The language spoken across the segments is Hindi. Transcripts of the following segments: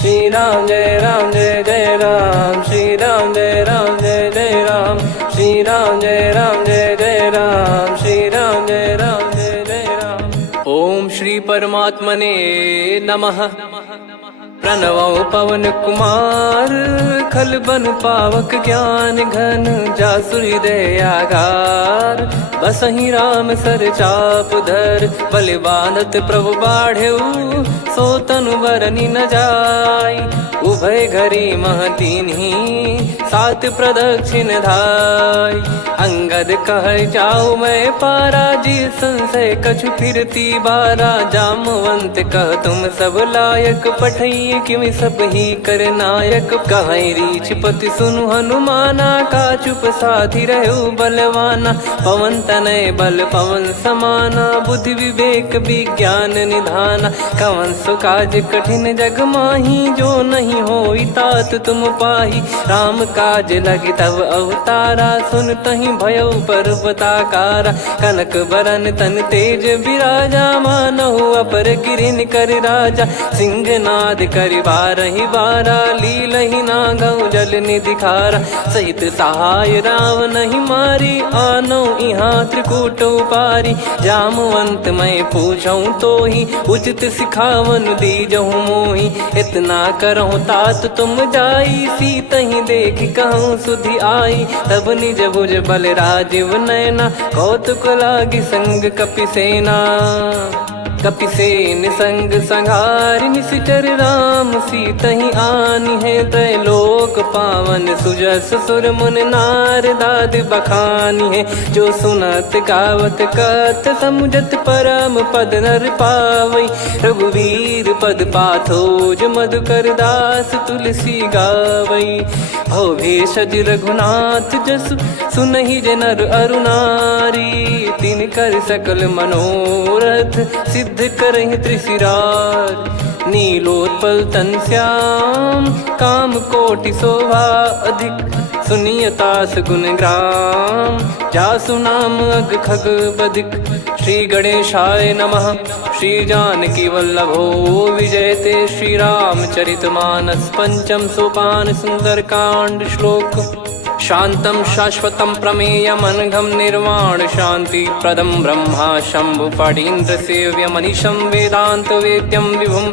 श्री राम जय जय राम, श्री राम जय जय राम, श्री राम जय जय राम, श्री राम जय जय राम। ओम श्री परमात्मने नमः। प्रणवो पवन कुमार, खल बन पावक ज्ञान घन, जासु हृदय आगार। बसहि राम सर चाप धर, बलि बांधत प्रभु बाढ़ेऊ, सो तनु बरनि न जाय। उभय घरी महतीन्ही, सात प्रदक्षिण धाय। अंगद कह जाऊ मैं पारा, जी संशय कछु फिरती बारा। जामवंत कह तुम सब लायक, पठई किमि सब ही कर नायक। कहीं रीछ पति सुनु हनुमाना, का चुप साधि रहु बलवाना। पवन तनय बल पवन समाना, बुद्धि विवेक विज्ञान निधाना। कवन सो काज कठिन जग माही, जो नहीं होई तात तुम पाही। राम काज लगी तब अवतारा, सुन तहि भयउ पर्वताकारा। कनक बरन तन तेज बिराजा, मानहु अपर गिरिन कर राजा। सिंहनाद करि बारहि बारा, लीलहि नागौ जल निधि खारा। सहित सहाय राम नहीं मारी, आनो इहाँ त्रिकूट उपारी। जामवंत मैं पूछऊँ तोहि, उचित सिखावन दीजहु मोहि। इतना करहु तात तुम जाई, सीतहि देख कहूँ सुधि आई। तब निज भुज बल राजीव नयना, कौतुक लागी संग कपिसेना। कपिसेन संग संघारि, निशिचर राम सीतहि आनी है। त्रैलोक पावन सुजस सुर मुन नार, दाद बखानी है। जो सुनत गावत कथ, समुझत परम पद नर पावई। रघुवीर पद पाथोज, मधुकर दास तुलसी गावई। भव भेषज रघुनाथ जसु, सुनहि जे नर अरु नारी। तिन कर सकल मनोरथ, सिद्ध करहि त्रिशिरार। नीलोत्पल तन श्याम, काम कोटि शोभा अधिक। सुनियतास गुण ग्राम, जासु नाम अग खग बदिक। श्री गणेशाय नमः। श्री जानकी वल्लभो विजयते, श्री रामचरित मानस। पंचम सोपान सुंदर कांड श्लोक। शांतं शाश्वतं प्रमेयमनघं, निर्वाण शांति प्रदं ब्रह्मा शंभु फणीन्द्र सेव्यमनिशं। वेदांत वेद्यं विभुं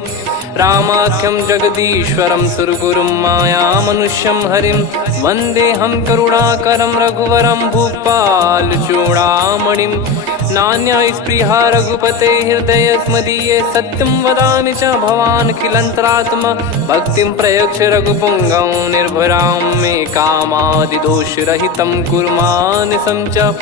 रामाख्यं जगदीश्वरं, सुरगुरुं माया मनुष्यं हरिं। वन्देऽहं करुणाकरं रघुवरं, भूपाल चूडामणिं। नान्या स्पृहा रघुपते हृदय स्मदीये, सत्यं वदामि च भवान् खिलन्तरात्मा। भक्तिं प्रयच्छ रघुपुङ्गं, निर्भरां मे कामादिदोषरहितं कुर्मानिसं च।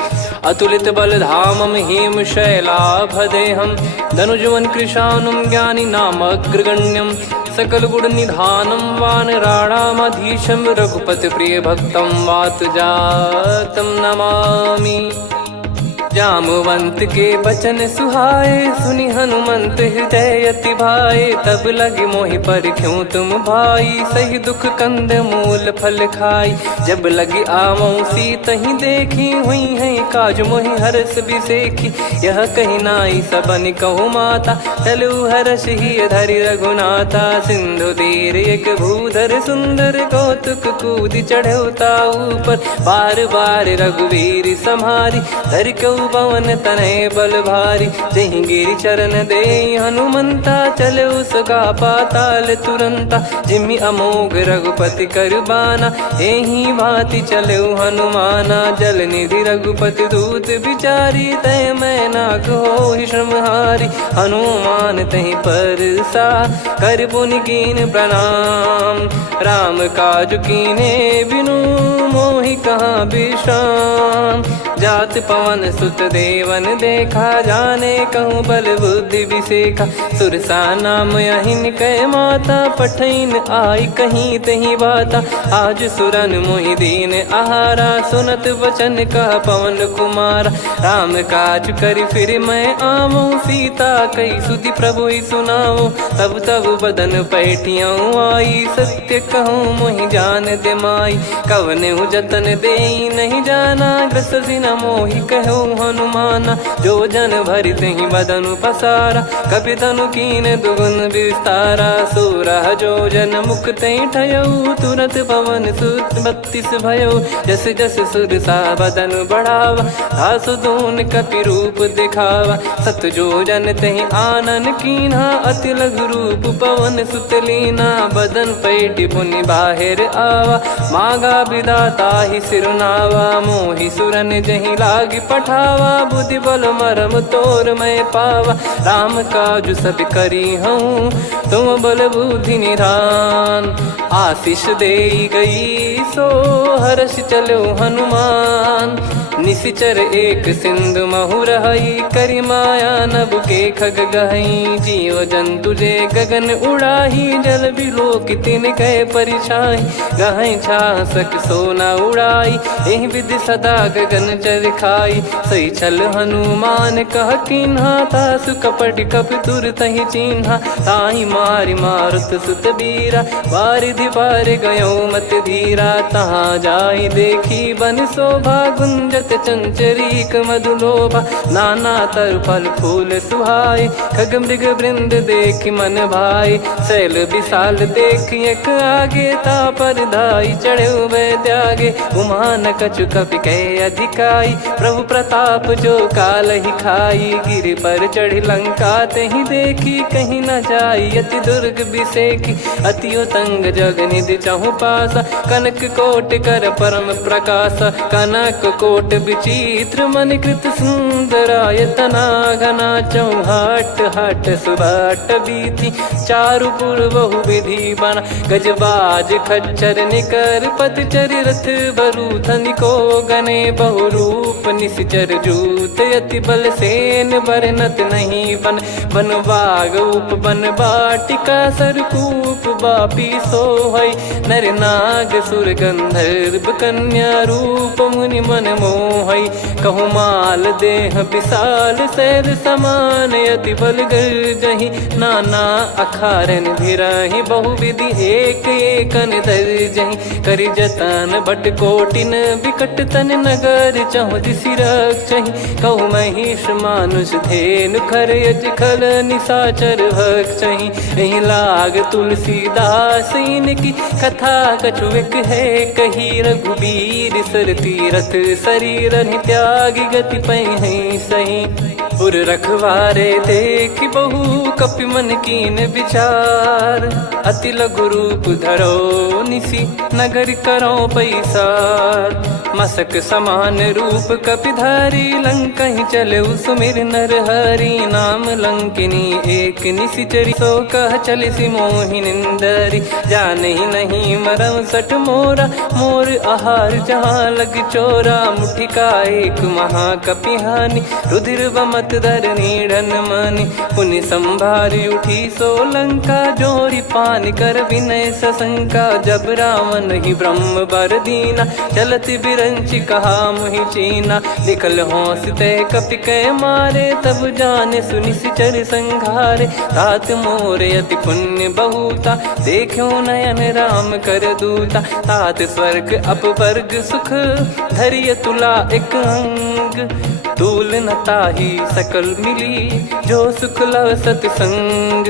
अतुलित बलधामं हेमशैलाभदेहं, धनुजवन कृशानुं ज्ञानी नामग्रगण्यं। सकल गुण निधानं वानराणामधीशं, रघुपति प्रिय भक्तं वातजातं नमामि। जामवंत के बचन सुहाए, सुनि हनुमंत हृदय अति भाए। तब लगे मोहि पर क्यों तुम भाई, सही दुख कंद मूल फल खाई। जब लगे आवऊं सीतहि देखी, हुई है काज मोहि हरस बिसेखी। यह कही नाई सबन कहु माता, चलु हरष ही धरि रघुनाथा। सिंधु तीर एक भूधर सुंदर, कौतुक कूद चढ़ौता ऊपर। बार बार रघुवीर सम्हारी, धर कऊ पवन तनय बल भारी। जहि गिरि चरण दे हनुमंता, चले उसका पाताल तुरंता। जिमि अमोघ रघुपति कर बाना, एहि भांति चले हनुमाना। जल निधि रघुपति दूत बिचारी, तय मैं नाग होहि श्रमहारी। हनुमान तहि परसा, कर पुनि कीन प्रणाम। राम काज कीने बिनु, मोहि कहाँ विश्राम। जात पवन सुत देवन देखा, जाने कहूँ बल बुद्धि विसेखा। सुरसा नाम अहिन कै माता, पठैन आई कहीं तही बाता। आज सुरन मोहि दीन आहारा, सुनत वचन कह पवन कुमारा। राम काज करि फिर मैं आवऊं, सीता कई सुधि प्रभु ही सुनाओ। तब तब बदन पैठियाँ आई, सत्य कहूँ मोहि जान दे माई। कवने जतन दे नहीं जाना, ग्रसि न मोहि कहो हनुमाना। जो जन भरि तेहि बदनु पसारा, कपि तनु कीन दुगुन विस्तारा। सोरह जो जन मुख तेहि ठयऊ, तुरत पवन सुत 32 भयऊ। जस जस सुरसा बदन बढ़ावा, आसु दून कपि रूप दिखावा। सत जो जन तेहि आनन कीन्हा, अति लघु रूप पवन सुत लीना। बदन पैटि पुनि बाहिर आवा, मागा विधाता ही सिरुनावा। मोहि सुरन जहि लागी पठावा, बुद्धि बल मरम तोर मैं पावा। राम काजु सब करी हूँ, तुम बल बुद्धि निधान। आशीष देई गई सो हर्ष चलो हनुमान। निशिचर एक सिंधु महु रहई, करी माया नभ के खग गहई। जीव जंतु जे गगन उड़ाही, जल बिलोक तिन कह परिछाई। गहई छासक सोना उड़ाई, एहि विधि सदा गगन चर खाई। सही छल हनुमान कह कीन्हा, तासु कपट कप तुर तहि चिन्हा। ताहि मारि मारुत सुत बीरा, वारिधि पार गयो मत धीरा। तहाँ जाई देखी बन शोभा, गुंजत चंचरीक मधुलोभा। नाना तर फल फूल सुहाए, खग मृग वृंद देख मन भाई। शैल विशाल देख एक आगे, तापर धाई चढ़े वै त्यागे। उमान कछु कपि कह अधिकाई, प्रभु प्रताप जो काल ही खाई। गिर पर चढ़ी लंका तेहि देखी, कहीं न जाई अति दुर्ग बिसेकी। अति उतंग जग निधि चहु पासा, कनक कोट कर परम प्रकाश। कनक कोट विचित्र मन कृत सुंदरायतना। घना चौहाट हाट सुबाट बीती, चारु पुर बहु विधि बना। गजबाज खच्चर निकर पतचर, रथ बरु धनिको गने। बहु रूप निश्चर जूत, अति बल सेन बरनत नहीं बन। बन बाग उप बन बाटिका, सरकूप बापी सोहई। नर नाग सुर गंधर्व कन्या, रूप मुनि मन मोहई। कहु माल देह विशाल, शैल समान अति बल गर्जहि। नाना अखारन भिरहि, बहु विधि एक एकन दर्जहि। करि जतन बट कोटिन, बिकट तन नगर चहु दिसि रक्षहि। कहु महिष मानुष धेनु, खर यज खल निशाचर भक्षहि। एहि लाग तुलसीदास इनकी, कथा कछु एक है कही। रघुबीर सर तीरथ शरीर, त्यागी गति पै सही। पुर रखवारे देख बहु, कपि मन कीन विचार। अति लघु रूप धरो निसी, नगर करो पैसार। मसक समान रूप कपि धारी, लंकहि चले सुमिर नर हरि। नाम लंकिनी एक निशिचरी, सो कह चलिसि मोहि निंदरी। जानहि नहीं मरम सठ मोरा, मोर आहार जहाँ लग चोरा। मुठिका एक महाकपि हानि, रुधिर बमत धरनी ढन मानी। पुनि संभारी उठी सो लंका, जोरी पान कर विनय सशंका। जब रावण ही ब्रह्म बर दीना, चलत बिरंचि कहा मुहि चीना। निकल होंस ते कपि कै मारे, तब जाने सुनि सिचर संघारे। तात मोरे अति पुण्य बहुता, देखो नयन राम कर दूता। तात स्वर्ग अपवर्ग सुख, धरिय तुला एक अंग। तूल न ताहि सकल मिली, जो सुख लव सतसंग।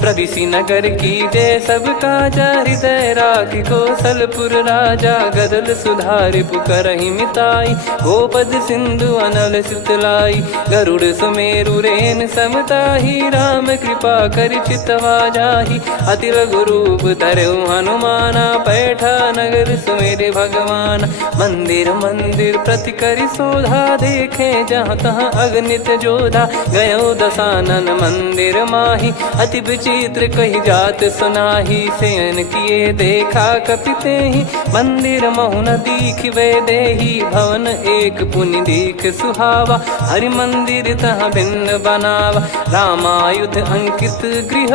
प्रविशि नगर की जय सब काजा, हृदय राखि कौशलपुर राजा। गदल सुधारि पुकरहि मिताई, गोपद सिंधु अनल सुतलाई। गरुड़ सुमेरु रेन समताहि, राम कृपा करि चितवा जाहि। अति लघु रूप धरऊ हनुमाना, पैठा नगर सुमेरे भगवान। मंदिर मंदिर प्रति करि शोधा, देखे जहाँ तहाँ अगणित जोधा। गयो दसानन मंदिर माही, अति विचित्र कही जात सुनाही। शयन किए देखा कपि तेहि, मंदिर महु न दीखिबे देहि। भवन एक पुनि दीख सुहावा, हरि मंदिर तहाँ भिन्न बनावा। रामायुध अंकित गृह,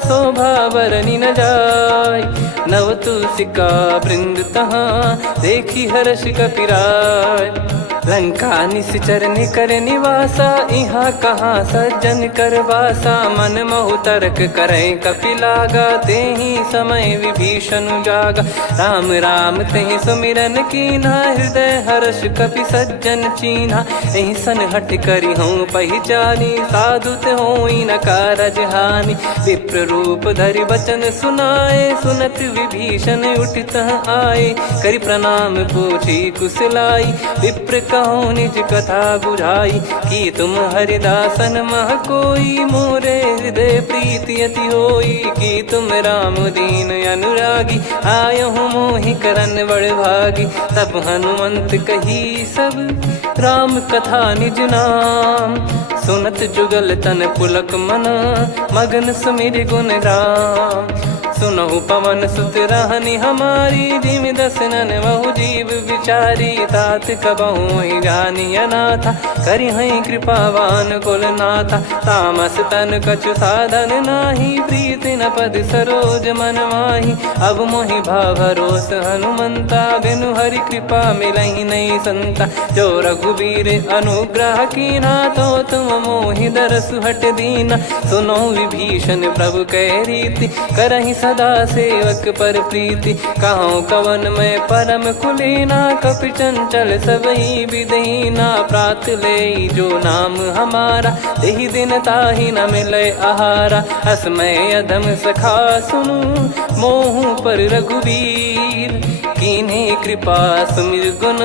शोभा बरनि न जाय। नव तुलसी का वृंद तहाँ, देखी हर्ष कपि राय। लंका निश्चर निकर निवासा, इहाँ कहाँ सज्जन कर वासा। मन महु तर्क करें कपिलागा, तेहि समय विभीषण जागा। राम राम तेहि सुमिरन कीन्हा, हृदय हर्ष कपि सज्जन चीन्हा। एहि सन हठ करि हूँ पहिचानी, साधु ते होई न कारज हानि। विप्र रूप धरि बचन सुनाए, सुनत विभीषण उठित आए। करि प्रणाम पूछी कुशलाई, विप्र कहो निज कथा बुझाई। कि तुम हरिदासन मह कोई, मोरे हृदय प्रीति अति होई। कि तुम राम दीन अनुरागी, आयहु मोहि करन बड़ भागी। तब हनुमंत कही सब राम कथा निज नाम, सुनत जुगल तन पुलक मना, मगन सुमिर गुण राम। सुनहु पवन सुत रहनी हमारी, जिमि दसनन बहु जीव विचारी। तात कबहु ही जानी अनाथा, करि हई कृपावान कुल नाथा। तामस तन कछु साधन नाही, प्रीति न पद सरोज मन माही। अब मोहि भाव भरोस हनुमंता, बिनु हरि कृपा मिलहि नहीं संता। जो रघुबीर अनुग्रह कीन्हा, तो तुम मोहि दरसु हट दीना। सुनो विभीषण प्रभु कह रीति, करहि सदा सेवक पर प्रीति। कहूँ कवन में परम कुलीना, कपि चंचल सबही विदहीना। प्रात ले जो नाम हमारा, तेहि दिन ताहि न मिले आहारा। असमय अधम सखा सुनु, मोहु पर रघुवीर। कीन्ही कृपा सुमिर गुण,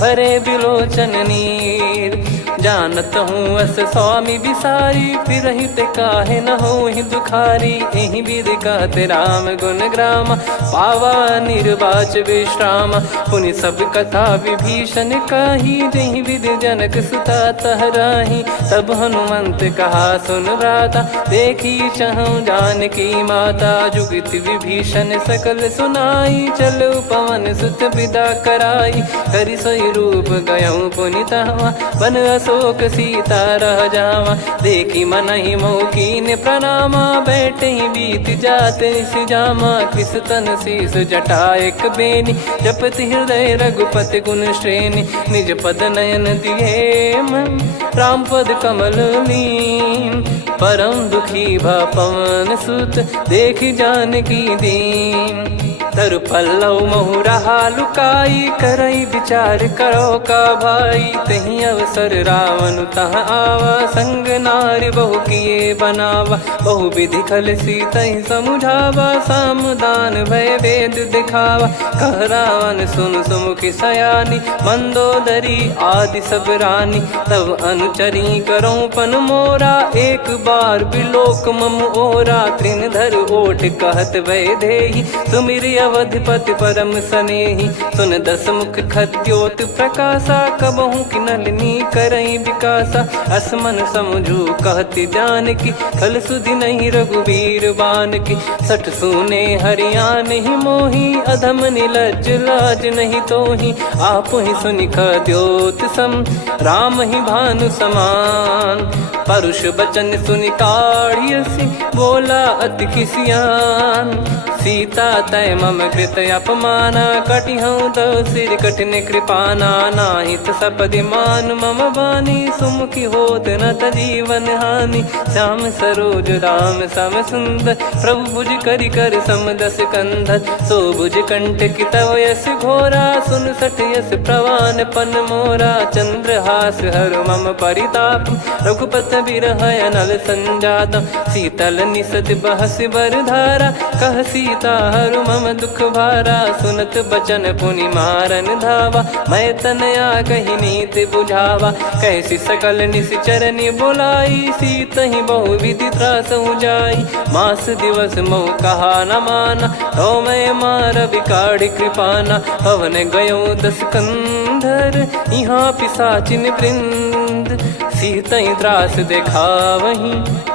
भरे बिलोचन नीर। जानत हूँ अस स्वामी बिसारी, फिर हित काहे न हो ही दुखारी। एहि विधि कहते राम गुण ग्राम, पावा निर्वाच विश्राम। पुनि सब कथा विभीषण काही, जहि विधि जनक सुता तहराही। तब हनुमंत कहा सुन भ्राता, देखी चहु जानकी माता। जुगति विभीषण सकल सुनाई, चलो पवन सुत विदा कराई। करि सोई रूप गयऊँ पुनि तहवा, बन अशोक सीता रह जावा। देखी मनहि मौकीन प्रणामा, बैठे ही बीत जात निस जामा। कृस तन शीस जटा एक बेनी, जपति हृदय रघुपति गुण श्रेणी। निज पद नयन दिए मन, राम पद कमल लीन। परम दुखी भा पवन सुत, देखी जानकी दीन। तरु पल्लव महु रहा लुकाई, करई विचार करो का भाई। तही अवसर रावण तह आवा, संग नारी बहु किए बनावा। बहु विधि खल सीतहि समुझावा, सामदान भय वेद दिखावा। कह रावण सुन सुमुखी सयानी, मंदोदरी आदि सब रानी। तब अनुचरी करो पन मोरा, एक बार बिलोक मम ओरा। तृण धर ओठ कहत भय देहि, सुमिर अवधिपति परम सनेहि। सुन दस मुख खद्योत प्रकाशा, कबहु की नलिनी करई विकासा। असमन समझू कहति जानकी, खल सुधि नहीं रघुवीर बान की। सठ सुने हरियाण ही मोही, अधम निलज्ज लाज नहीं तोही। आप ही सुनि खद्योत सम, राम ही भानु समान। परुष बचन सुनि काढ़ियसि, बोला अति किसियान। सीता तय मम कृत अपमाना, कटिहऊँ तो सिर कठिन कृपाना। नाहित सपदि मान मम बानी, सुमुखी होत न जीवन हानि। श्याम सरोज राम सम सुंदर, प्रभु भुज करि कर सम दस कंधर। सो भुज कंठ की तव यस घोरा, सुन सठ यस प्रवान पन मोरा। चंद्रहास हर मम परिताप, रघुपत बिरह अनल संजात। शीतल निसत बहस बर धारा, कह सीता हरु मम दुख भारा। सुनत बचन पुनि मारन धावा, मैं तनया कही नीति बुझावा। कैसी सकल निश्चरनि बुलाई, सीतहि बहु विधि त्रासहु जाई। मास दिवस मोह कहा न माना, तो मैं मार बिकाढ़ कृपाना। पवन गयो दस कंधर, यहाँ पिशाचिन वृंद। सीतहि त्रास देखावहीं,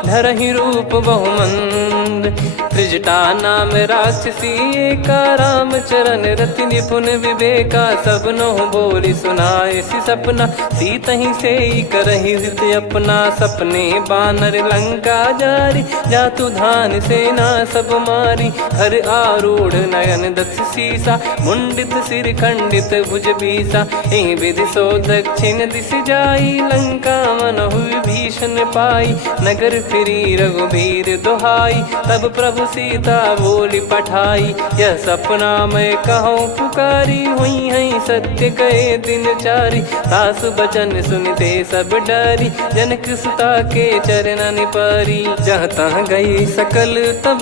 धरहि रूप बहुमंद। त्रिजटा नाम राक्षसी एका, राम चरण रति निपुण विवेका। सब नहुँ बोली सुनाए सि सपना, सीतहि से करहि हृत अपना। सपने बानर लंका जारी, जातु धान सेना सब मारी। हर आरूढ़ नयन दस सीसा, मुंडित सिर खंडित भुज बीसा। एहि विधि सो दक्षिण दिस जाई, लंका मनहु भीषण पाई। नगर फिरी रघुबीर दुहाई, तब प्रभु सीता बोली पठाई। यह सपना मैं कहूँ पुकारी, हुई है सत्य कहे दिन चारी। सासु बचन सुनते सब डरी, जनक सुता के चरण परी। जहाँ तहाँ गई सकल तब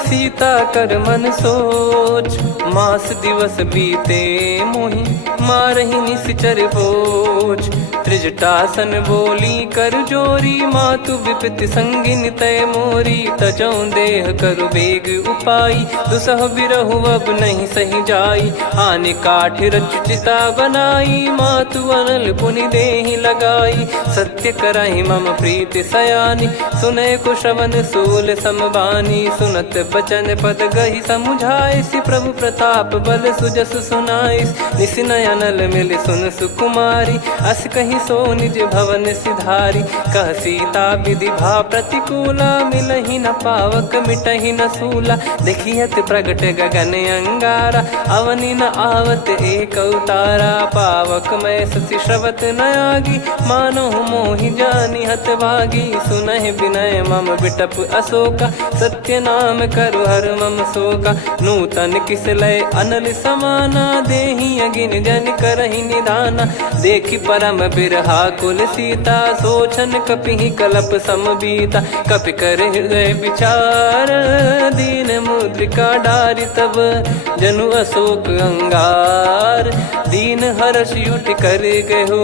सीता कर मन सोच। मास दिवस बीते मोहि मारहि निश्चर बोझ। त्रिजटासन बोली कर जोरी, मातु विपति संगिन तय मोरी। तजौ देह करु बेग उपाई, दुसह बिरहु अब नहीं सही जाई। आने काठ रचिता बनाई, मातु अनल पुनि देहि लगाई। सत्य करहि मम प्रीति सयानी, सुनय को श्रवण सूल समबानी। सुनत बचन पद गहि समुझाए, सि प्रभु प्रताप बल सुजस सुनाइस। निस नयनल मिल सुन सुकुमारी, अस कहि सो निज भवन सिधारी। कह सीता विधि भा प्रतिकूला, मिलहि न पावक मिटहि न सूला। देखियत प्रगट गगन अंगारा, अवनि न आवत एक अवतारा। पावक मैं ससि श्रवत न आगी, मानो मोहि जानि हत भागी। सुनहि विनय मम बिटप अशोका, सत्य नाम करु हर मम शोका। नूतन किस लय अनल समाना, देहि अगिन जन करहि निदाना। देखि परम बिरहा कुल सीता, सोचन कपिहि कलप समबीता। कपि कर हृदय विचार, दीन मुद्रिका डारि तब जनु अशोक अंगार। दीन हर्ष उठ कर गहु,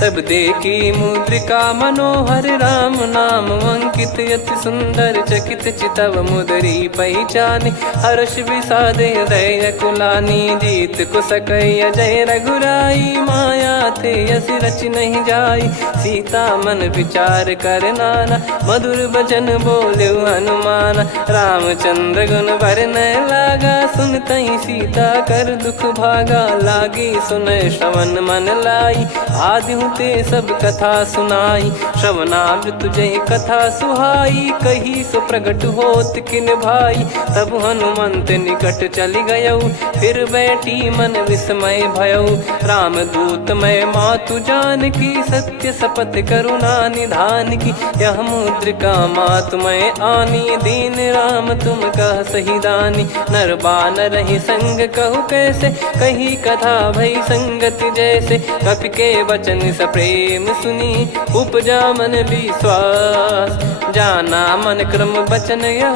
तब देखी मुद्रिका मनोहर। राम नाम अंकित अति सुंदर, चकित चितव मुदरी पहचान। हर्ष विषाद हृदय कुलानी, जीत को सकय जय रघुराई। माया थे यसी रच नहीं जाई, सीता मन विचार कर नाना। मधुर बचन बोले हनुमान, रामचंद्र गुण बरनय लागा। सुनतहि सीता कर दुख भागा, लागी सुनय श्रवण मन लाई। आदि ते सब कथा सुनाई, श्रवणामृत जय कथा सुहाई। कही सो प्रगट होत किन भाई, तब हनुमंत निकट चली गयौ। फिर बैठी मन विस्मय भयौ, राम दूत मैं मातु जानकी। सत्य शपथ करुणा निधान की, यह मुद्रिका मातु मैं आनी। दीन राम तुम कह सही दानी, नर बानर ही संग कहु कैसे। कही कथा भई संगति जैसे, कपि के वचन सप्रेम सुनी। उपजा मन विश्वास, जाना मन क्रम बचन यह।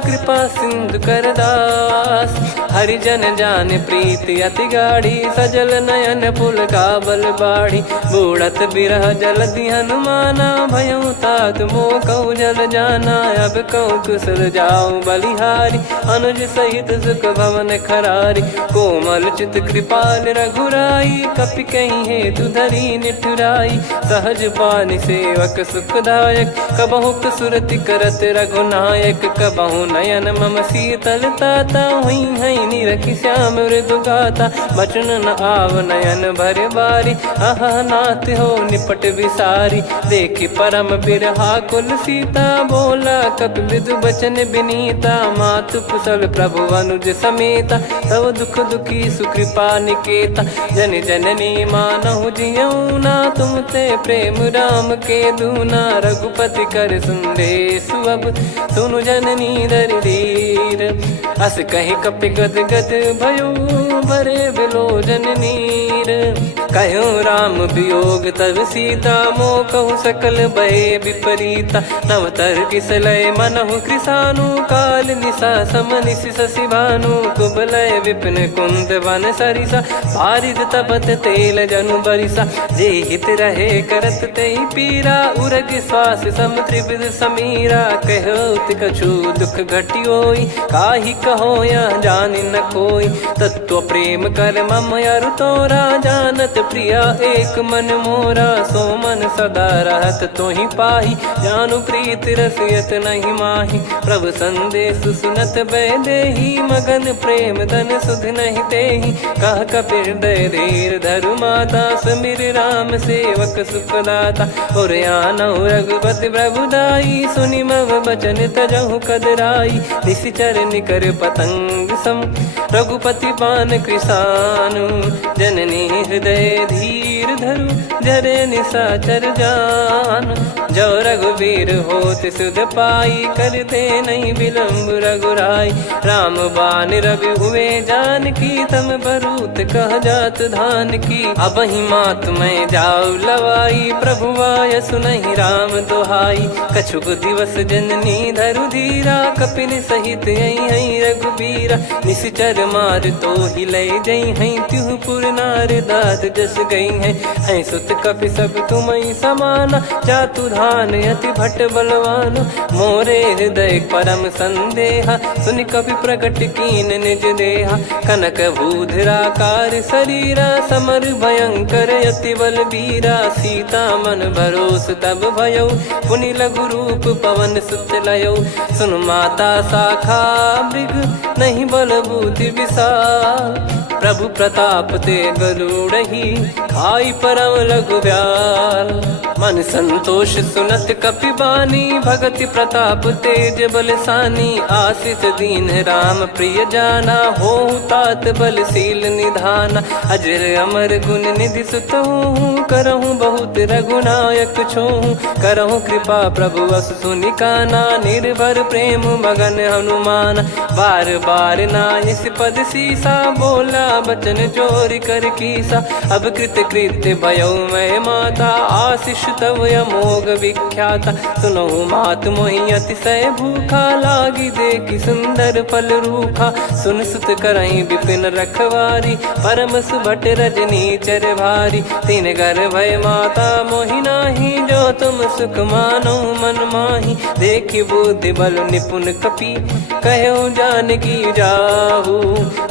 कृपा सिंधु कर दास, हरिजन जान प्रीति अति गाढ़ी। सजल नयन पुल का बल बाढ़ी, बूढ़त बिरह जलधि हनुमाना। भयउ तात मोह कहु जल जाना, अब कहु कुशल जाऊं बलिहारी। अनुज सहित सुख भवन खरारी, कोमल चित कृपाल रघुराई। कपि कहीं हेतु धरी निठुराई, सहज पानि सेवक सुखदायक। कबहु सुरति करत रघुनायक, कबहु नयन मम शीतल ताता। हुई है निरखि श्याम मृदु गाता, बचन न आव नयन भर बारी। आहा नाथ हो निपट विसारी, देखि परम बिरहा कुल सीता। बोला कपि मृदु बचन बिनीता, मातु कुशल प्रभु अनुज समेता। तव दुख दुखी सुकृपा निकेता, जन जननी मानहु जियऊ ना। तुम ते प्रेम राम के दूना, रघुपति कर संदेशु अब सुनु जननी दरि धीर। अस कहि कपि गद गद भयो, भरे विलोचन नीर। कहूँ राम वियोग तब सीता, मोह कहूँ सकल भय विपरीता। नव तर किसलय मनहु कृसानु, काल निशा समनिशि शशि भानु। कुबलय विपिन कुंद वन सरिसा, पारिद तपत तेल जनु बरिसा। जे हित रहे करत तेहि पीरा, उरग श्वास सम त्रिविध समीरा। कहत कछु दुख घटियोई, काहि कहो या जानि न कोई। तत्व प्रेम कर मम तरु तोरा, जानत प्रिया एक मन मोरा। सो मन सदा रहत तो ही पाही, जानु प्रीत रसियत नहीं माही। प्रभु संदेश सुनत बैदेही, मगन प्रेम धन सुध नहीं तेहि। कह कपिर दय धीर धरु माता, समिर राम सेवक सुखदाता। और आनौ रघुपति प्रभुदाई, सुनि मव बचन तजहु कदराई। निशिचर निकर पतंग सम, रघुपति पान कृसानु। जननी हृदय धीर धरु, जरे निशाचर जान। जो रघुवीर होत सुध पाई, करते नहीं विलम्ब रघुराई। राम बान रवि हुए जानकी, तम बरूत कह जात धान की। अब ही मात मैं जाऊ लवाई, प्रभु आय सुनहि राम दोहाई। कछुक दिवस जननी धरु धीरा, कपिन सहित यही रघुबीरा। निशिचर मार तो ही ले जई हैं, त्यों पुर नार दाद जस गई हैं। सुत कपि सब तुमई समाना, जातु धान अति भट बलवान। मोरे हृदय परम संदेहा, सुन कपि प्रकट कीन निज देहा। कनक भूधराकार शरीरा, समर भयंकर अति बलबीरा। सीता मन भरोस तब भयौ, पुनि लघु रूप पवन सुत लयौ। सुन माता शाखा मृग, नहीं बल बुद्धि विशाल। प्रभु प्रताप ते गरुड़हि, खाई परम लघु ब्याल। मन संतोष सुनत कपि बानी, भगति प्रताप तेज बलसानी। आशीष दीन राम प्रिय जाना, होहु तात बलशील निधाना। अजर अमर गुण निधि सुतहु, करहु बहुत रघुनायक छोहु। करहु कृपा प्रभु असु सुनिकाना, निर्भर प्रेम मगन हनुमान। बार बार नायस पद सीसा, बोला बचन चोरी कर कीसा। अब कृत कृत्य भयो मैं माता, आशीष तव अमोघ विख्याता। सुनहु मात मोहि अतिशय भूखा, लागी देखी सुंदर फल रूखा। सुन सुत करई विपिन रखवारी, परम सुभट रजनी चर भारी। तीन घर भय माता मोहि नाही, जो तुम सुख मानो मन माही। देखी बुद्धि बल निपुण कपि, कहो जानकी जाहू।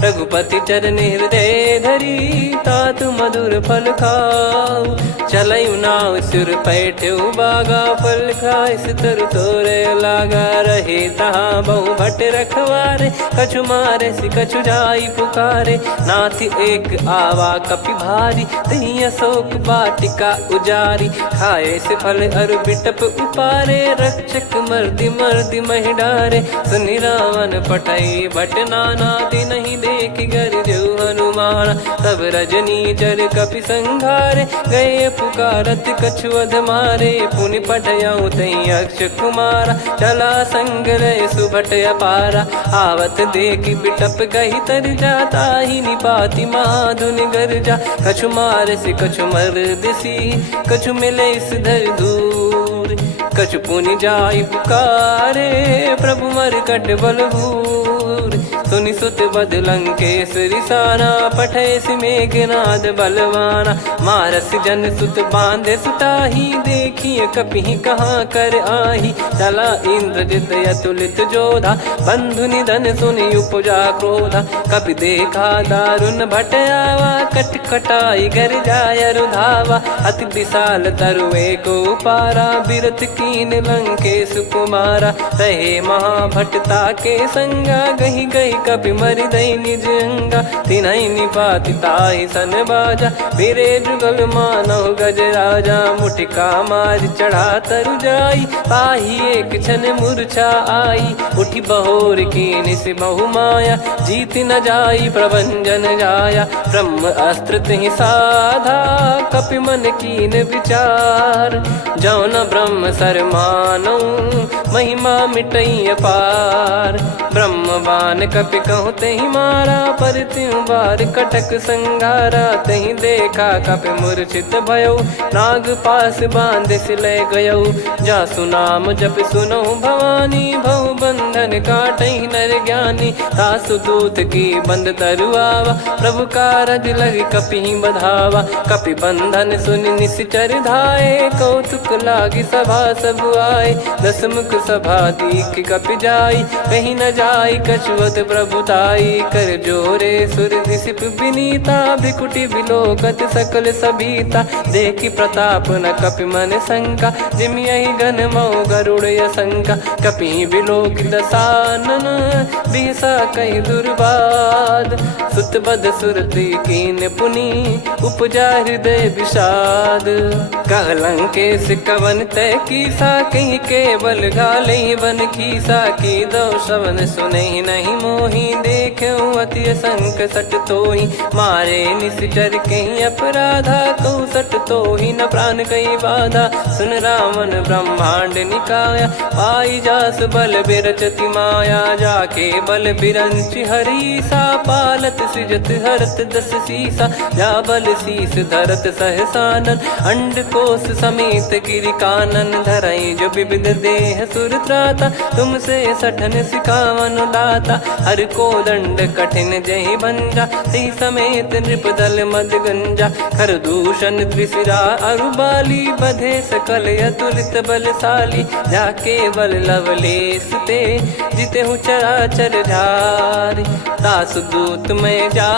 रघुपति चरण हृदय धरी, तात मधुर फल खाऊ। चलऊ नाव सुर पैठऊ बागा, फल खाइस तरु तोरे लागा। रहे तहाँ बहु भट रखवारे, कछु मारे सि कछु जाई पुकारे। नाथ एक आवा कपि भारी, तही अशोक वाटिका उजारी। खाए से फल अरु बिटप उपारे, रक्षक मर्दि मर्दि महि डारे। सुनि रावण पटई भट नाना, तिनहि देख गर्जऊ हनुमान। तब रजनी चर कपि संघारे, गए पुकारत कछु अध मारे। पुनि पटयऊ तई अक्ष कुमारा, चला संग रहे सुभट अपारा। आवत देखि बिटप गही तर जाता, ही निपाति माधुन गर्जा। कछु मार से कछु मर्दिसी, कछु मिले इस धर दूर। कछु पुनि जाई पुकारे, प्रभु मरकट बलभूर। सुनि सुत बद लंकेश्वरी साना, पठैस मेघनाद बलवाना। मारस जन सुत बांधे सुताही, देखिए कपिहि कहाँ कर आही। चला इंद्रजित अतुलित जोधा, बंधु निधन सुनि उपजा क्रोधा। कपि देखा दारुण भट आवा, कट कटाई घर जाय रुधावा। अति विशाल तरु एको पारा, बिरथ कीन लंकेश कुमारा। रहे महाभटता के संगा, गही गही कपि मरि दई निज अंगा। तिन्हि निपाति ताहि सन बाजा, बिरे जुगल मानव गज राजा। मुटिका मार चढ़ा तरु जाई, ताहि एक क्षण मूर्छा आई। उठी बहोर कीन से बहु माया, जीत न जाई प्रभंजन जाया। ब्रह्म अस्त्र तिहि साधा, कपि मन कीन विचार। जौ न ब्रह्म सर मानौ, महिमा मिटई अपार। ब्रह्म बान कपि कहु तहि मारा, पर त्यों बार कटक संगारा। तहि देखा कपि मूर्छित भयौ, नाग पास बांध सिले गयौ। जासु नाम जप सुनौ भवानी, भव बंधन काटहि नर ज्ञानी। तासु दूत की बंद तरुआवा, प्रभु कारज लग कपि बधावा। कपि बंधन सुनि निश्चर धाये, कौतुक लागी सभा सब आए। दसमुख सभा दीख कपि जाई, कहीं न जाई कछुवत प्रभुताई कर जोरे सुर दिसिप विनीता भ्रिकुटी बिलोकत सकल सबीता देखी प्रताप न कपि मन शंका जिम यही गन मऊ गरुड़ शंका कपि बिलोक दसानन बिहसा कई दुर्बाद सुत बद सुरति कीन पुनि उपजा हृदय विषाद कहलंके सिकवन तय कीसा कहीं केवल गाले बन खीसा की दो श्रवण सुने नहीं मोही देखे अति संक सट तोही मारे निश्चर कहीं अपराधा कहूँ सट तोही न प्राण कहीं बाधा सुन रावण ब्रह्मांड निकाया पाई जास बल बिरचति माया जाके बल बिरंच हरी सा पालत सृजत हरत दस सीसा जा बल शीस धरत सहसानन अंड कोश समेत गिरि कानन धरई जो विविध देह सुर त्राता तुमसे सठन सिखावन दाता हर को दंड कठिन जहि भंजा ती समेत नृप दल मद गंजा खर दूषण त्रिशिरा अरुबाली बधे सकल अतुलित बलशाली जाके बल लवलेस ते जिते हूँ चराचर धारी दास दूत में जा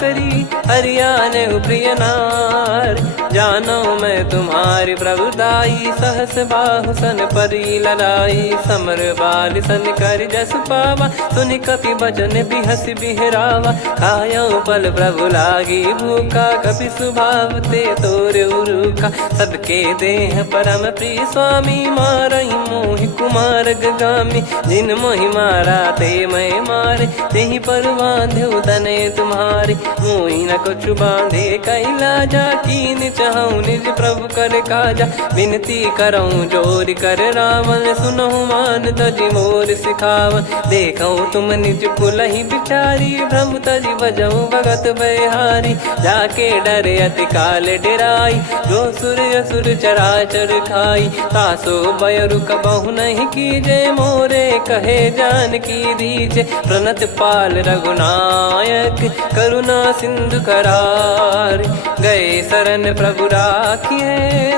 करी हरियाने प्रिय नार जानो मैं तुम्हारी प्रभुदाई सहस बाहु सन परी लड़ाई समर बाल सन कर जस पावा सुनि कपि भजन बिहस बिहरावा खायो पल प्रभु लागी भूखा कपि स्वभाव ते तोर उरुखा सबके देह परम प्रिय स्वामी मारई मोहि कुमार गामी जिन मोहि मारा ते मैं मारे तेहि पर बांधे उदने तुम्हारे मोहि न कुछ बांधे कैला जा कीन चाहूं निज प्रभु कर काजा विनती करऊं जोर कर रावण सुनो मान तजि मोर सिखावन देखऊं तुम निज कुलहि बिचारी भ्रम तजि बजऊं भगत बहारी जाके डरे अति काल डेराई जो सुर असुर चराचर खाई तासो बयरु कबहु नहीं कीजे मोरे कहे जान की दीजे प्रणत पाल रघुनायक करुणा सिंधु करार गए शरण प्रभु राखिए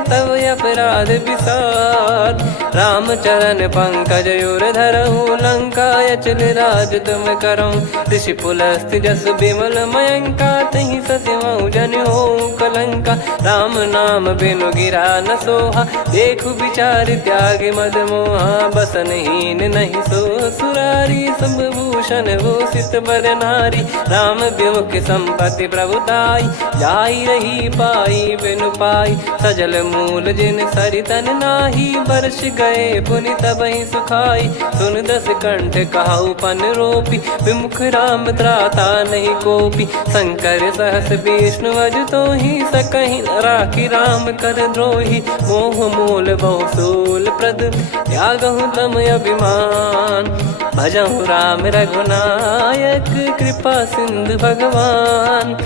तब अपराध विसार राम चरण पंकज उर धरहूँ लंका अचल राज तुम करऊँ ऋषि पुलस्त जस विमल मयंका तही ससिमऊ जन हो कलंका राम नाम बिनु गिरा न सोहा देखु विचार त्याग मद मोहा बसनहीन नहीं सो सुरारी सब भूषण भूषित बर नारी राम विमुख संपत्ति प्रभुताई जाई रही पाई बिनु पाई सजल मूल जिन सरितन नाही बरस गए पुनि तबहि सुखाई सुन दस कंठ कहाऊ पन रोपी विमुख राम त्राता नहीं कोपी शंकर सहस विष्णु अज तो ही सकहि न राखी राम कर द्रोही मोह मूल बहु सूल प्रद त्यागहु तम अभिमान भजहु राम रघुनायक कृपा सिंधु भगवान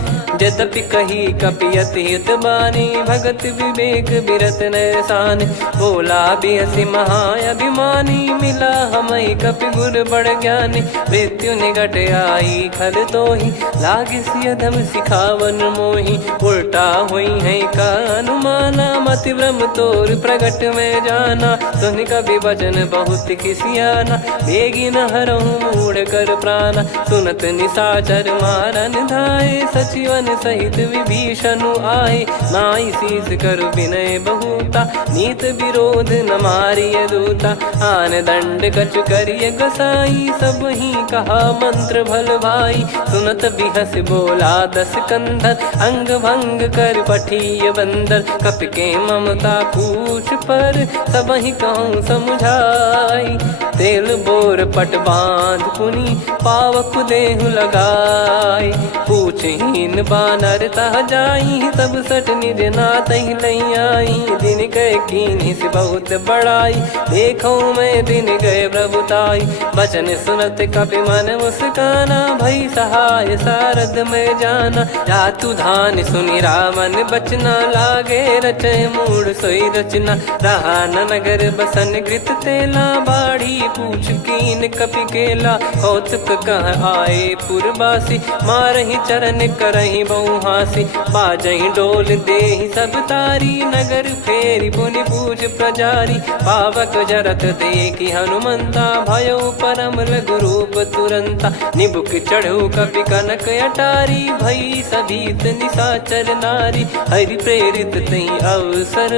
यद्यपि कही कपियति हित बानी भगत विवेक बिरत नैसान बोला बिहसी महाअभिमानी मिला हमई कपि गुर बड़ ज्ञानी मृत्यु निकट आई खल तो ही लागे सियधम सिखावन मोही उल्टा हुई है का अनुमाना मति भ्रम तोर प्रगट में जाना सुन कभी वचन बहुत खिसियाना बेगी न हरहूँ मूढ़ कर प्राणा सुनत निशाचर मारन धाये सचिवन सहित विभीषणु आए नाई शीस कर विनय बहुता नीत विरोध न मारिय दूता आन दंड कछु करिय गसाई सब ही कहा मंत्र भल भाई सुनत बिहस बोला दस कंधर अंग भंग कर पठिय बंदर कपि के ममता पूछ पर सब ही कहूँ समझाई तेल बोर पट बांध पुनि पावक देहु लगाई पूछहीन बानर तह जाई सब सट निज नाथ ही लई आई दिन गए कीन्ही से बहुत बड़ाई देखो मैं दिन गए प्रभुताई बचन सुनत कपि मन मुस्काना भई सहाय सारद में जाना जातु धान सुनि रामन बचना लागे रचय मूड सोई रचना रहा न नगर बसन कृत तेला बाढ़ी पूछ कीन कपि केला, कौतुक कह आए पुरबासी, मारहि चरण करहि बहु हासी, बाजहि डोल देहि सब तारी, नगर फेरी पुनि पूज प्रजारी, पावक जरत देखि हनुमंता, भयो परम लघु रूप तुरंता, निबुक चढ़ऊ कपि कनक अटारी, भई सभीत निशाचर नारी, हरि प्रेरित तई अवसर,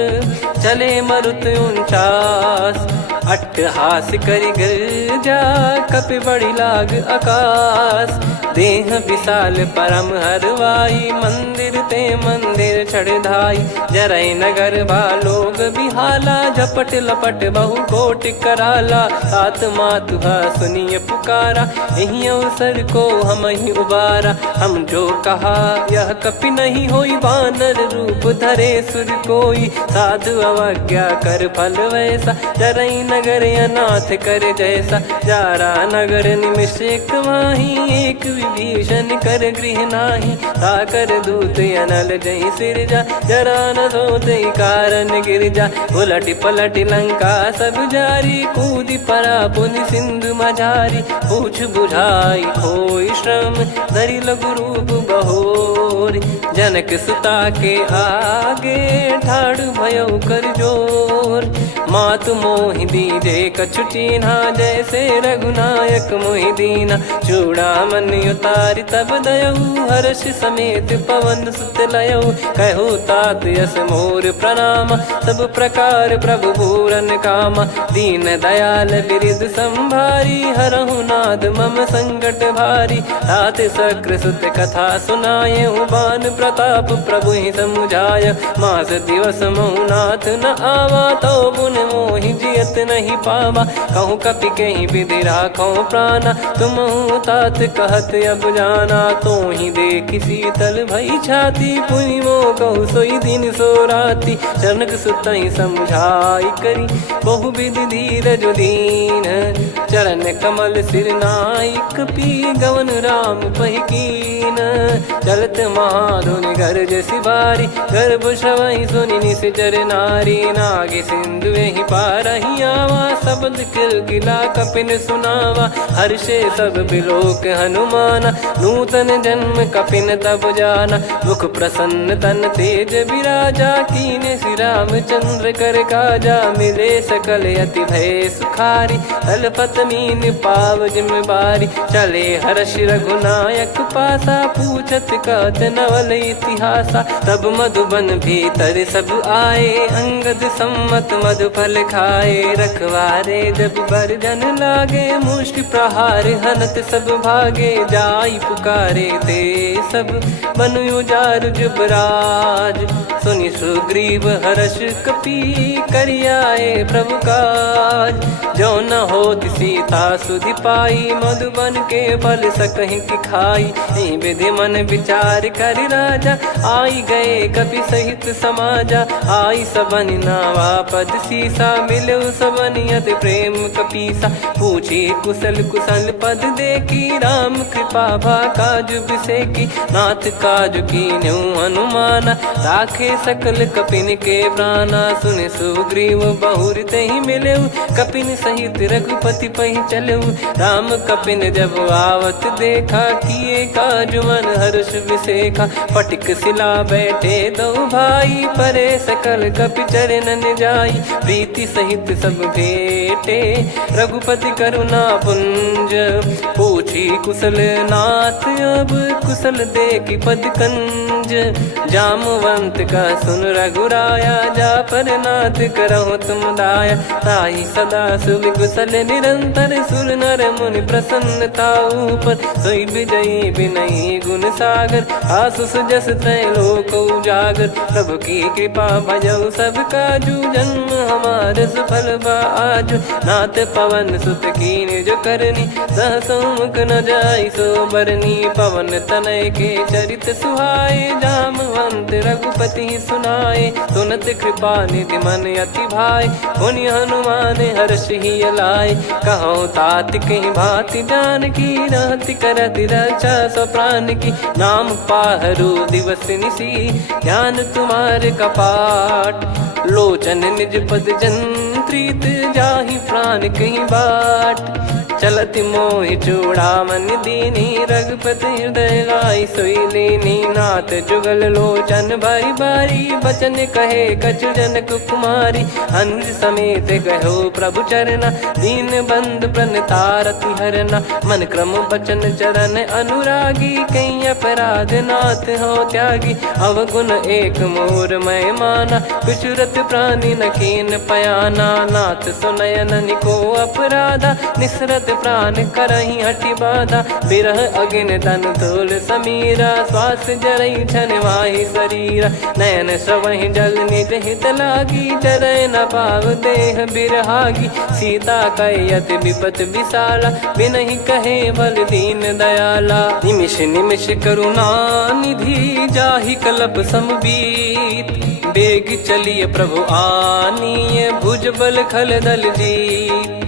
चले मरुत 49, अट्टहास करि गिरजा, कपि बड़ी लाग आकाश, देह विशाल परम हरवाई, मंदिर ते मंदिर चढ़धाई, जरई नगर बालोग बिहाला, झपट लपट बहु कोट कराला, सात मातुहा सुनिय पुकारा, यही अवसर को हम ही उबारा, हम जो कहा यह कपि नहीं होई, वानर रूप धरे सुर कोई, साधु अवज्ञा कर फल वैसा, जरई नगर अनाथ कर जैसा, जारा नगर निमिष एक माही, एक विभीषण कर गृह नाही, ताकर दूत अनल जय सिरजा, जरा न सोते कारण गिरजा, उलट पलट लंका सब जारी, कूद परा पुनि सिंधु मझारी, पूछ बुझाई खोई श्रम, धरि लघु रूप बहोरी, जनक सुता के आगे, ठाड़ भयो कर जोर, मातु मोहि दीजे कछु चीन्हा, जैसे रघुनायक मोहि दीना, चूड़ामणि उतारि तब दयऊ, हर्ष समेत पवन सुत लयऊ, कहु तात यस मोर प्रणाम, सब प्रकार प्रभु पूरन कामा, दीन दयाल बिरिद संभारी, हरहु नाद मम संकट भारी, तात सक्र सुत कथा सुनाये, बान प्रताप प्रभु ही समुझाय, मास दिवस महु नाथ न आवा, तो बुन मोहि जियत नहीं पावा, कहूँ कपि कहीं विधि राखो प्राणा, तुम तात कहत अब जाना, तो ही देख शीतल भई छाती, पुनि मो कहु सोई दिन सो राती, जनक सुतहि समझाई करी, बहु विधि धीरज दीन, चरण कमल सिर नाई, कपि गवन राम पहिकीन, चलत महाधुनि गरज सिबारी, गर्भ श्रवहि सुनि निश्चर नारी, नागे सिंधु ही पारहि आवा, शब्द किलकिला कपिन सुनावा, हर्षे सब बिलोक हनुमाना, नूतन जन्म कपिन तब जाना, मुख प्रसन्न तन तेज विराजा, कीने श्री रामचंद्र कर काजा, मिले सकल अति भय सुखारी, तलपत मीन पाव जिम्मेवारी, चले हर्ष रघुनायक पासा, पूछत कहत नवल इतिहासा, तब मधुबन भीतर सब आए, अंगद सम्मत मधुफल खाए, रखवारे जब बरजन लागे, मुष्टि प्रहार हनत सब भागे, जाई पुकारे ते सब बनु उजार जुबराज, सुनि सुग्रीव हर्ष कपि करियाए प्रभु काज, जो न होत सीता सुधि पाई, मधुबन के फल सकहि की खाई, यही विधि मन विचार कर राजा, आई गए कपि सहित समाजा, आई सबनि नावा पद सीसा, मिलो सबनि अति प्रेम कपीसा, पूछी कुशल कुशल पद देखी, राम कृपा भा काज बिसेकी, नाथ काज कीन्हु हनुमाना, राखे सकल कपिन के प्राणा, सुने सुग्रीव बहुर तेहि मिलेऊ, कपिन सहित रघुपति पहि चलेऊ, राम कपिन जब आवत देखा, किए काज मन हर्ष विसेखा, फटिक सिला बैठे दो भाई, परे सकल कपि चरणन जाई, प्रीति सहित सब भेटे, रघुपति करुणा पुंज, पूछी कुशल नाथ अब, कुशल देखि पद कंज, जामवंत का सुन रघुराया, जा पर नाथ करहु तुम दाया, ताहि सदा सुभि कुशल निरंतर, सुर नर मुनि प्रसन्नता ऊपर, सोई विजयी विनयी गुण सागर, आसु सुजस त्रैलोक उजागर, प्रभु की कृपा भजऊ सब काजू, जन्म हमार सफल बा आज, नाथ पवन सुत कीन जो करनी, सहसो मुख न जाय सो बरनी, पवन तनय के चरित सुहाए, जामवंत रघुपति सुनाए, सुनत कृपा निधि मन अति भाई, पुनि हनुमान हर्ष ही लाए, कहो तात कहीं भांति जान की, रहति करति रक्षा सो प्राण की, नाम पाहरु दिवस निसी, ध्यान तुम्हारे कपाट, लोचन निज पद जन प्रीत जाहि प्राण कहीं बाट। चलत मोहि चूड़ामन दीनी रघुपति हृदय लाई सोई लीनी। नाथ जुगल लोचन बारी बारी बचन कहे कछु जनक कुमारी। हंस समेत गहो प्रभु चरना दीन बंद प्रणतारति हरना। मन क्रम बचन चरण अनुरागी कहीं अपराध नाथ हो त्यागी। अवगुण एक मोर मैं माना कुछुरत प्राणी न कीन पयाना। नाथ सुनयन निको अपराधा निसरत प्राण करही हटि बाधा। बिरह अगिन तन तोल समीरा श्वास जरई छन वाहि शरीरा। नयन श्रवहि जल निज हित लागी चरय न पाव देह बिरहागी। सीता कयत विपत विशाला बिनहि कहे बल दीन दयाला। निमिष निमिष करुणा निधि जाहि कल्प समबीत। बेग चलिए प्रभु आनीय भुज बल खल दल जीत।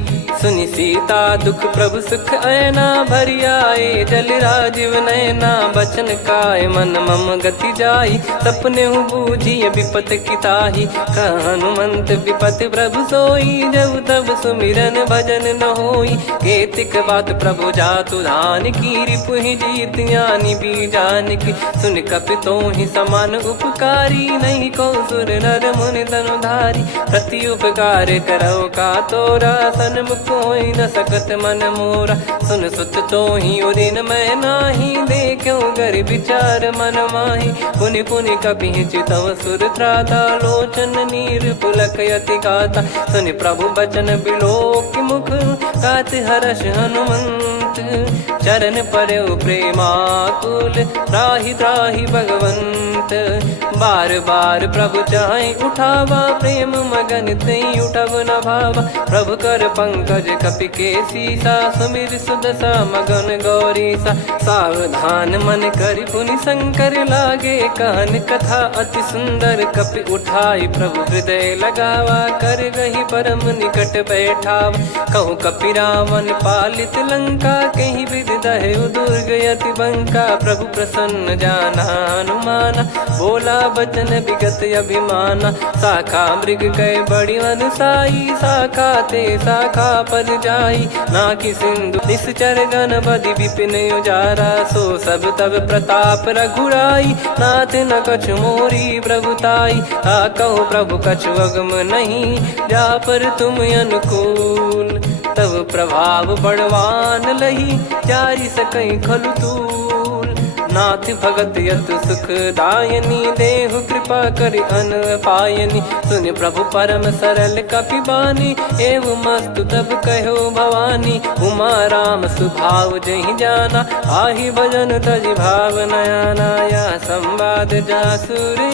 सुनि सीता दुख प्रभु सुख ऐना भरि आए जल राजीव नैना। बचन काय मन मम गति जाई सपने बूझी विपत किताही। हनुमंत विपत प्रभु सोई जब तब सुमिरन भजन न होई। केतिक बात प्रभु जातु धान की रिपुहि जीत ज्ञानी बीजान की। सुन कपितो ही समान उपकारी नहीं को सुर नर मुनि तनुधारी। प्रति उपकार करो का तोरा सन्मुख कोई न सकत मन मोरा। सुन सुत तो ही उदिन मैं नाही देखो गर विचार मन माही। पुनि पुनि कपि चितव सुर त्राता लोचन नीर पुलक यति गाता। सुनि प्रभु बचन बिलोक मुख गात हर्ष हनुमंत। चरण परयो प्रेमाकुल त्राहि त्राहि भगवंत। बार बार प्रभु चाहि उठावा प्रेम मगन तई उठब न भावा। प्रभु कर पंकज कपि के सीसा सुमिर सुदशा मगन गौरीसा। सावधान मन करि पुनि शंकर लागे कहन कथा अति सुंदर। कपि उठाई प्रभु हृदय लगावा कर गही परम निकट बैठावा। कहूँ कपि रावण पालित लंका कहीं विधि दहु दुर्ग यति बंका। प्रभु प्रसन्न जाना हनुमाना बोला बचन विगत अभिमाना। शाखा मृग कह बड़ी अनुसाई शाखा ते शाखा पर जाई। ना कि सिंधु निश्चर गण बदि विपिन उजारा। सो सब तब प्रताप रघुराई नाथ न कछु मोरी प्रभुताई। कहो प्रभु कछु अगम नहीं जा पर तुम अनुकूल। तब प्रभाव बड़वान लही जारी सकई खलु तूल। नाथ भगत यत सुख दायनी देहु कृपा करि अन पायनी। सुन प्रभु परम सरल कपि बानी एवं मस्तु तब कहो भवानी। उमा राम सुभाव जहि जाना आहि भजन तजि भाव नया नाया। संवाद जासुर